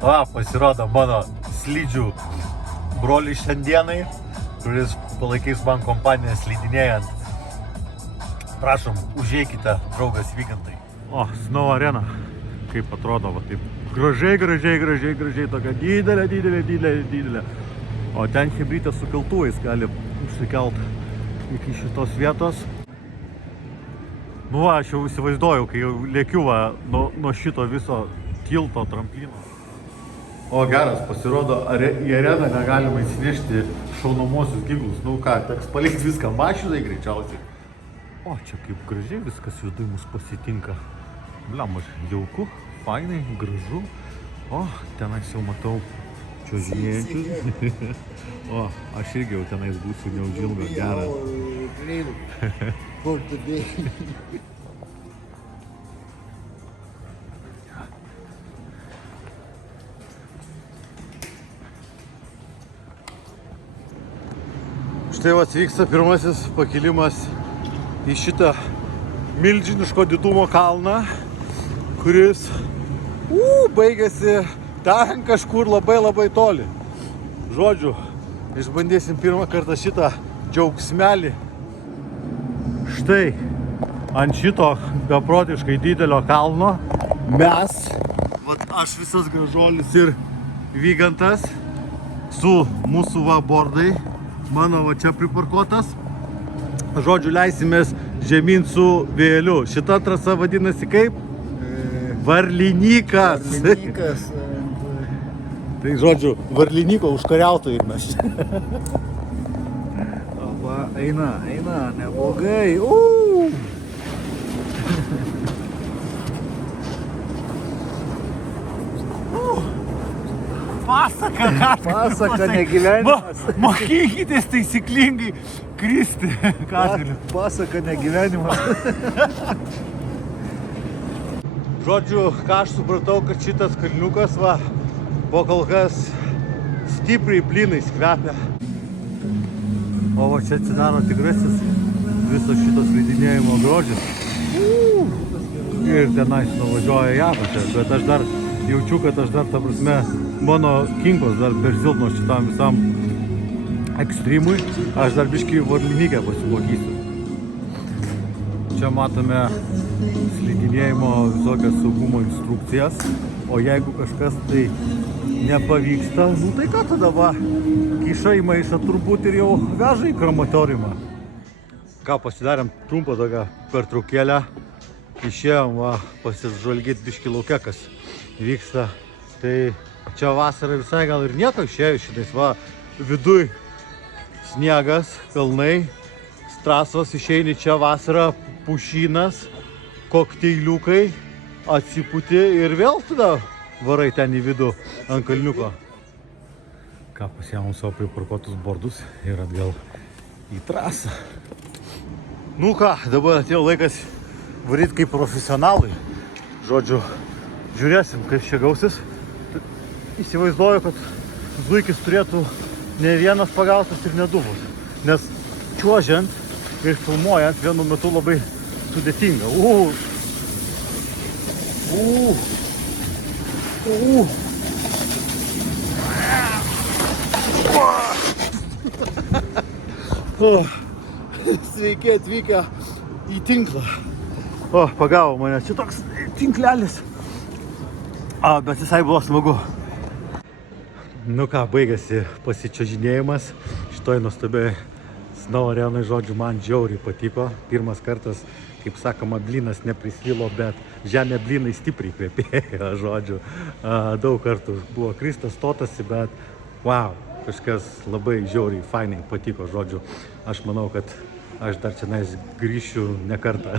Va, pasirodo mano slidžių broliai šiandienai, kuris palaikys man kompaniją slidinėjant. Prašom, užeikite, draugas Vygantai. O, Snow Arena, kaip atrodo, va taip gražiai, tokia didelė. O ten chebrytė su keltuvais gali užsikelt iki šitos vietos. Nu va, aš jau įsivaizduoju, kai jau lėkiu va, nuo šito viso tilto tramplino. O geras, pasirodo, į areną negalima įsinešti šaunamosius ginklus. Nu ką, teks palikti viską mašinai greičiausiai. O, čia kaip gražiai viskas viduj mus pasitinka. Bliam, jauku, fainai, gražu. O, tenais jau matau čiuožinėjančius. O, aš irgi jau tenais būsiu neužilgo, geras. Štai vyksta pirmasis pakilimas į šitą milžiniško didumo kalną, kuris baigėsi ten kažkur labai toli. Žodžiu, išbandysim pirmą kartą šitą džiaugsmelį. Štai ant šito beprotiškai didelio kalno mes, aš visas gražuolis ir Vygantas, su mūsų bordai, mano va čia priparkuotas. Žodžiu, leisimės žemyn su vėjeliu. Šita trasa vadinasi kaip? Varlinykas. Tai žodžiu, Varlinyko užkariautojai mes. Va, eina, neblogai. Pasaka, negyvenimas. Mokykitės taisyklingai kristi. Pasaka, negyvenimas. Žodžiu, ką aš supratau, kad šitas kalniukas po kol kas stipriai plynais kvepia. O va čia atsidaro tikrasis viso šitos slidinėjimo grožis. Ir tenais nuvažiuoja į apačią, bet aš dar jaučiu, kad aš dar, ta prasme, mano kinkos dar per silpnos šitam visam ekstremui. Aš dar biškį Varlinykę pasimokysiu. Čia matome slidinėjimo visokias saugumo instrukcijas. O jeigu kažkas tai nepavyksta, nu tai ką tada va, kiša į maišą turbūt ir jau veža į krematoriumą. Ką, pasidarėm trumpą tokią pertraukėlę. Išėjom pasižvalgyti biškį lauke, kas vyksta. Tai čia vasara visai gal ir nieko išėjo šitais viduj sniegas, kalnai, trasos, išeini čia vasara, pušynas, kokteiliukai, atsiputi ir vėl tada varai ten į vidų ant kalniuko. Ką, pasiėmom savo priparkuotus bordus ir atgal į trasą. Nu ką, dabar atėjo laikas varyt kaip profesionalai. Žodžiu, žiūrėsim, kaip čia gausis. Įsivaizduoju, kad zuikis turėtų ne vienas pagautas ir ne du bus. Nes čiuožiant ir filmuojant vienu metu labai sudėtinga. Sveiki atvykę į tinklą. O, pagavo mane. Čia toks tinklelis. Bet visai buvo smagu. Nu ką, baigėsi pasičiuožinėjimas. Šitoj nuostabiai Snow Arenai, žodžiu, man žiauriai patiko. Pirmas kartas, kaip sakoma, blynas neprisvilo, bet žemė blynai stipriai kvepėjo, žodžiu. Daug kartų buvo kristas, stotasi, bet wow, kažkas labai žiauriai, fainai patiko, žodžiu. Aš manau, kad aš dar čia grįšiu ne kartą.